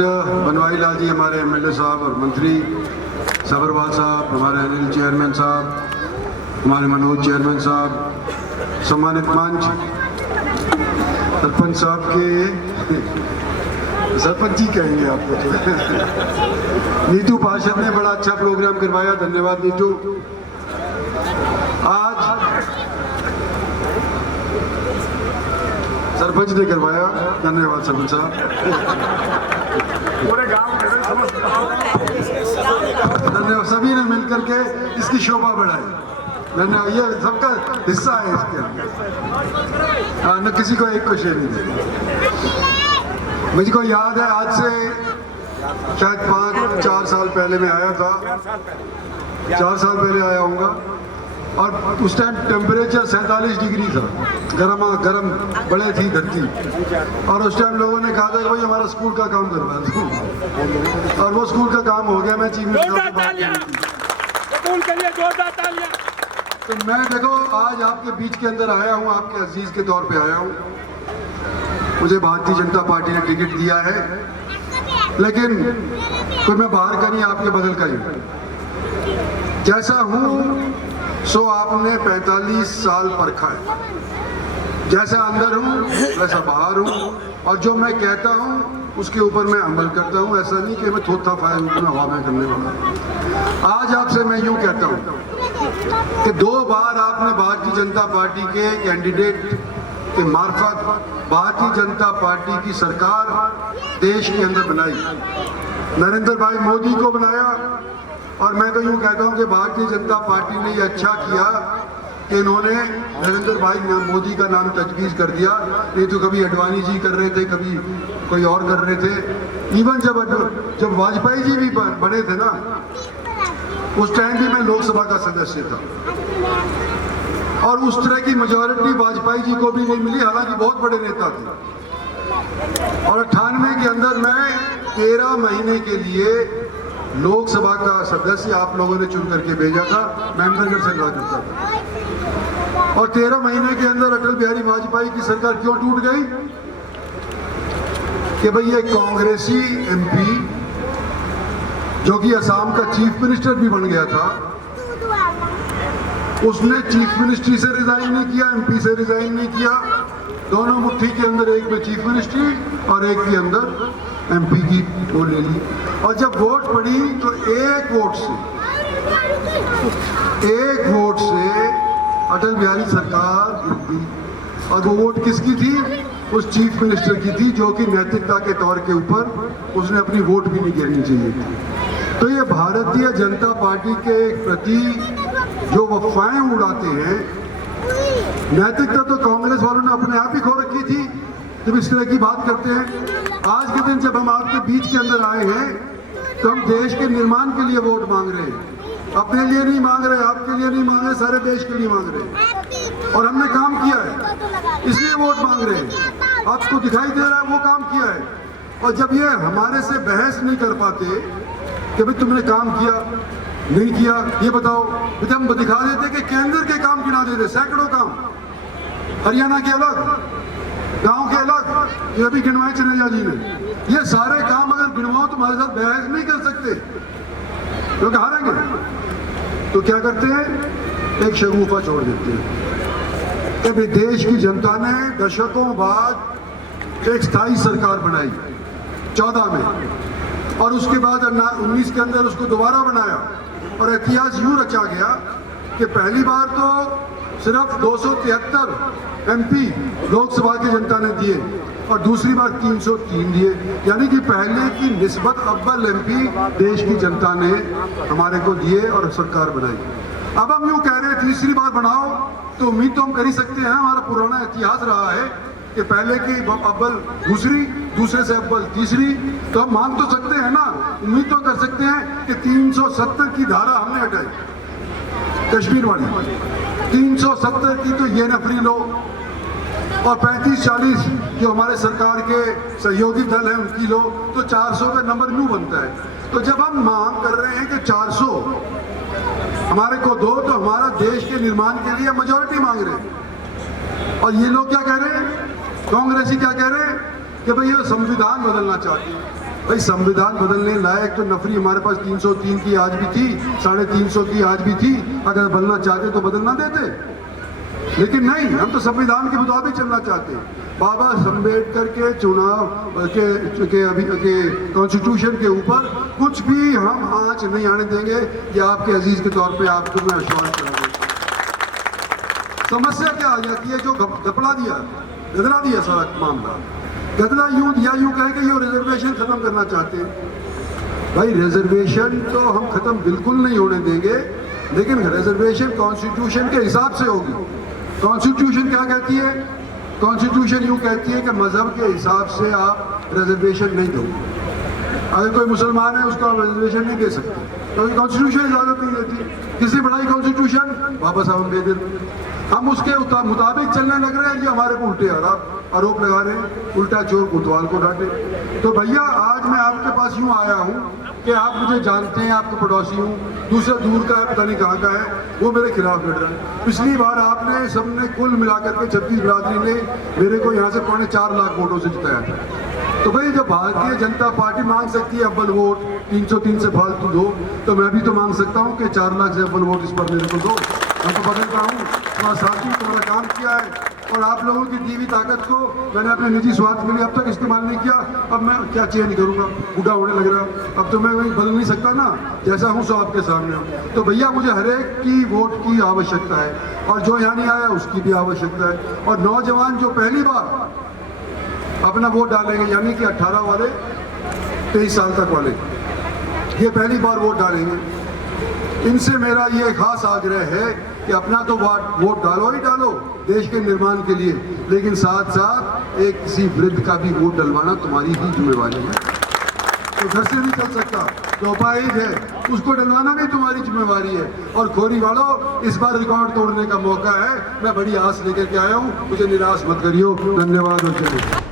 Doctor Banwari Lal ji हमारे MLA साहब और मंत्री, सबरवाल साहब, हमारे अनिल चेयरमैन साहब, हमारे मनोज चेयरमैन साहब, सम्मानित मंच, सरपंच साहब के सरपंच जी कहेंगे आपको। नीतू पार्षद ने बड़ा अच्छा प्रोग्राम करवाया, धन्यवाद नीतू। आज सरपंच ने करवाया, धन्यवाद सरपंच साहब। पूरे गांव धन्यवाद, सभी ने मिलकर के इसकी शोभा बढ़ाई, धन्यवाद। ये सबका हिस्सा है इसके अंदर, न किसी को एक को शेयर नहीं दे। मुझको याद है आज से शायद 5-4 साल पहले मैं आया था, 4 साल पहले आया हूँगा, और उस टाइम टेम्परेचर 47 डिग्री था, गरम बड़े थी धरती। और उस टाइम लोगों ने कहा था कि भाई हमारा स्कूल का काम करवा दो, और वो स्कूल का काम हो गया। मैं चीफ मिनिस्टर तो मैं देखो आज आपके बीच के अंदर आया हूँ, आपके अजीज के तौर पे आया हूँ। मुझे भारतीय जनता पार्टी ने टिकट दिया है, लेकिन कोई मैं बाहर का नहीं, आपके बगल का ही जैसा हूँ सो आपने 45 साल परखा है। जैसा अंदर हूँ वैसा बाहर हूँ, और जो मैं कहता हूँ उसके ऊपर मैं अमल करता हूँ। ऐसा नहीं कि मैं थोथा फायर हवा में करने वाला। आज आपसे मैं यूँ कहता हूँ कि 2 बार आपने भारतीय जनता पार्टी के कैंडिडेट के मार्फत भारतीय जनता पार्टी की सरकार देश के अंदर बनाई। नरेंद्र भाई मोदी को बनाया, और मैं तो यूँ कहता हूँ कि भारतीय जनता पार्टी ने ये अच्छा किया कि इन्होंने नरेंद्र भाई मोदी का नाम तजवीज़ कर दिया। नहीं तो कभी अडवाणी जी कर रहे थे, कभी कोई और कर रहे थे। इवन जब वाजपेयी जी भी बने थे ना, उस टाइम भी मैं लोकसभा का सदस्य था, और उस तरह की मेजॉरिटी वाजपेयी जी को भी नहीं मिली, हालांकि बहुत बड़े नेता थे। और 98 के अंदर मैं 13 महीने के लिए लोकसभा का सदस्य आप लोगों ने चुन करके भेजा था, मेंबरगढ़ से लड़ा करता था। और 13 महीने के अंदर अटल बिहारी वाजपेयी की सरकार क्यों टूट गई? कि भाई ये कांग्रेसी एमपी जो कि असम का चीफ मिनिस्टर भी बन गया था, उसने चीफ मिनिस्ट्री से रिजाइन नहीं किया, एमपी से रिजाइन नहीं किया। दोनों मुट्ठी के अंदर, एक में चीफ मिनिस्ट्री और एक के अंदर एमपी की वो ले ली। और जब वोट पड़ी तो एक वोट से अटल बिहारी सरकार गिर। और वो वोट किसकी थी? उस चीफ मिनिस्टर की थी, जो कि नैतिकता के तौर के ऊपर उसने अपनी वोट भी नहीं गिरनी चाहिए थी। तो ये भारतीय जनता पार्टी के प्रति जो अफवाहें उड़ाते हैं, नैतिकता तो कांग्रेस वालों ने अपने आप ही खो रखी थी जब इस तरह की बात करते हैं। आज के दिन जब हम आपके बीच के अंदर आए हैं तो हम देश के निर्माण के लिए वोट मांग रहे हैं, अपने लिए नहीं मांग रहे, आपके लिए नहीं मांग रहे, सारे देश के लिए मांग रहे हैं। और हमने काम किया है, इसलिए वोट मांग रहे हैं। आपको दिखाई दे रहा है वो काम किया है। और जब ये हमारे से बहस नहीं कर पाते कि भाई तुमने काम किया नहीं किया, ये बताओ, तो हम दिखा देते कि केंद्र के काम गिना देते, सैकड़ों काम, हरियाणा के अलग, गांव के अलग, ये भी गिनवाए चनेजा जी ने। ये सारे काम अगर गिनवाओ तो हमारे साथ बहस नहीं कर सकते, क्योंकि हारेंगे। तो क्या करते हैं? एक शगुफा छोड़ देते हैं कि देश की जनता ने दशकों बाद एक स्थायी सरकार बनाई 14 में, और उसके बाद 19 के अंदर उसको दोबारा बनाया। और इतिहास यूं रचा गया कि पहली बार तो सिर्फ 273 एमपी लोकसभा की जनता ने दिए, और दूसरी बार 303 दिए, यानी कि पहले की निस्बत अव्वल एमपी देश की जनता ने हमारे को दिए और सरकार बनाई। अब हम यूं कह रहे हैं तीसरी बार बनाओ, तो उम्मीद तो हम कर ही सकते हैं, हमारा पुराना इतिहास रहा है कि पहले की अव्वल दूसरी, दूसरे से अव्वल तीसरी, तो हम मान तो सकते हैं ना, उम्मीद तो कर सकते हैं कि 370 की धारा हमने हटाई, कश्मीर वाली 370 की तो ये नफरी लो, और 35-40 जो हमारे सरकार के सहयोगी दल हैं उनकी लो, तो 400 का नंबर न्यू बनता है। तो जब हम मांग कर रहे हैं कि 400 हमारे को दो, तो हमारा देश के निर्माण के लिए मेजॉरिटी मांग रहे हैं। और ये लोग क्या कह रहे हैं? कांग्रेसी क्या कह रहे हैं कि भाई ये संविधान बदलना चाहते हैं। भाई संविधान बदलने लायक तो नफरी हमारे पास 303 की आज भी थी, 350 की आज भी थी। अगर बदलना चाहते तो बदलना देते, लेकिन नहीं, हम तो संविधान के मुताबिक चलना चाहते हैं। बाबा अम्बेडकर के चुनाव के कॉन्स्टिट्यूशन के ऊपर कुछ भी हम आंच नहीं आने देंगे। ये आपके अजीज के तौर पे आपको मैं आश्वासन करा दूं। समस्या क्या आ जाती है, जो गपला दिया, गदला दिया सारा मामला, गदला यूं दिया, यूं कह के ये रिजर्वेशन खत्म करना चाहते हैं। भाई रिजर्वेशन तो हम खत्म बिल्कुल नहीं होने देंगे, लेकिन रिजर्वेशन कॉन्स्टिट्यूशन के हिसाब से होगी। कॉन्स्टिट्यूशन क्या कहती है? कॉन्स्टिट्यूशन यूं कहती है कि मजहब के हिसाब से आप रिजर्वेशन नहीं दोगे। अगर कोई मुसलमान है उसको आप रिजर्वेशन नहीं दे सकते, क्योंकि कॉन्स्टिट्यूशन इजाजत नहीं देती। किसने बनाई कॉन्स्टिट्यूशन? बाबा साहब अम्बेडकर। हम उसके मुताबिक चलने लग रहे हैं, ये हमारे को उल्टे आरोप लगा रहे हैं, उल्टा चोर कोतवाल को डांटे। तो भैया आज मैं आपके पास यूं आया हूं कि आप मुझे जानते हैं, आपके पड़ोसी हूँ, दूसरे दूर का है, पता नहीं कहाँ का है, वो मेरे खिलाफ लड़ रहा है। पिछली बार आपने सबने कुल मिलाकर के 36 बिरादरी ने मेरे को यहाँ से 4.25 लाख वोटों से जिताया था। तो भाई जब भारतीय जनता पार्टी मांग सकती है अव्वल वोट 303 से फालतू दो, तो मैं भी तो मांग सकता हूँ कि 4 लाख से अव्वल वोट इस पर मेरे को दो। मैं तो बदलता हूँ, तुम्हारा साथी तुम्हारा काम किया है, और आप लोगों की दी हुई ताकत को मैंने अपने निजी स्वार्थ के लिए अब तक इस्तेमाल नहीं किया। अब मैं क्या चेंज करूँगा, बूढ़ा होने लग रहा, अब तो मैं वही बदल नहीं सकता ना, जैसा हूँ सो आपके सामने हूँ। तो भैया मुझे हर एक की वोट की आवश्यकता है, और जो यहाँ नहीं आया उसकी भी आवश्यकता है। और नौजवान जो पहली बार अपना वोट डालेंगे, यानी कि 18 वाले 23 साल तक वाले, ये पहली बार वोट डालेंगे, इनसे मेरा ये खास आग्रह है कि अपना तो वोट डालो ही डालो देश के निर्माण के लिए, लेकिन साथ साथ एक किसी वृद्ध का भी वोट डलवाना तुम्हारी ही जिम्मेवारी है। तो घर से नहीं चल सकता, तो उपाय है उसको डलवाना भी तुम्हारी जिम्मेवारी है। और खोरी वालों, इस बार रिकॉर्ड तोड़ने का मौका है, मैं बड़ी आस लेकर के आया हूँ, मुझे निराश मत करियो। धन्यवाद और जय हिंद।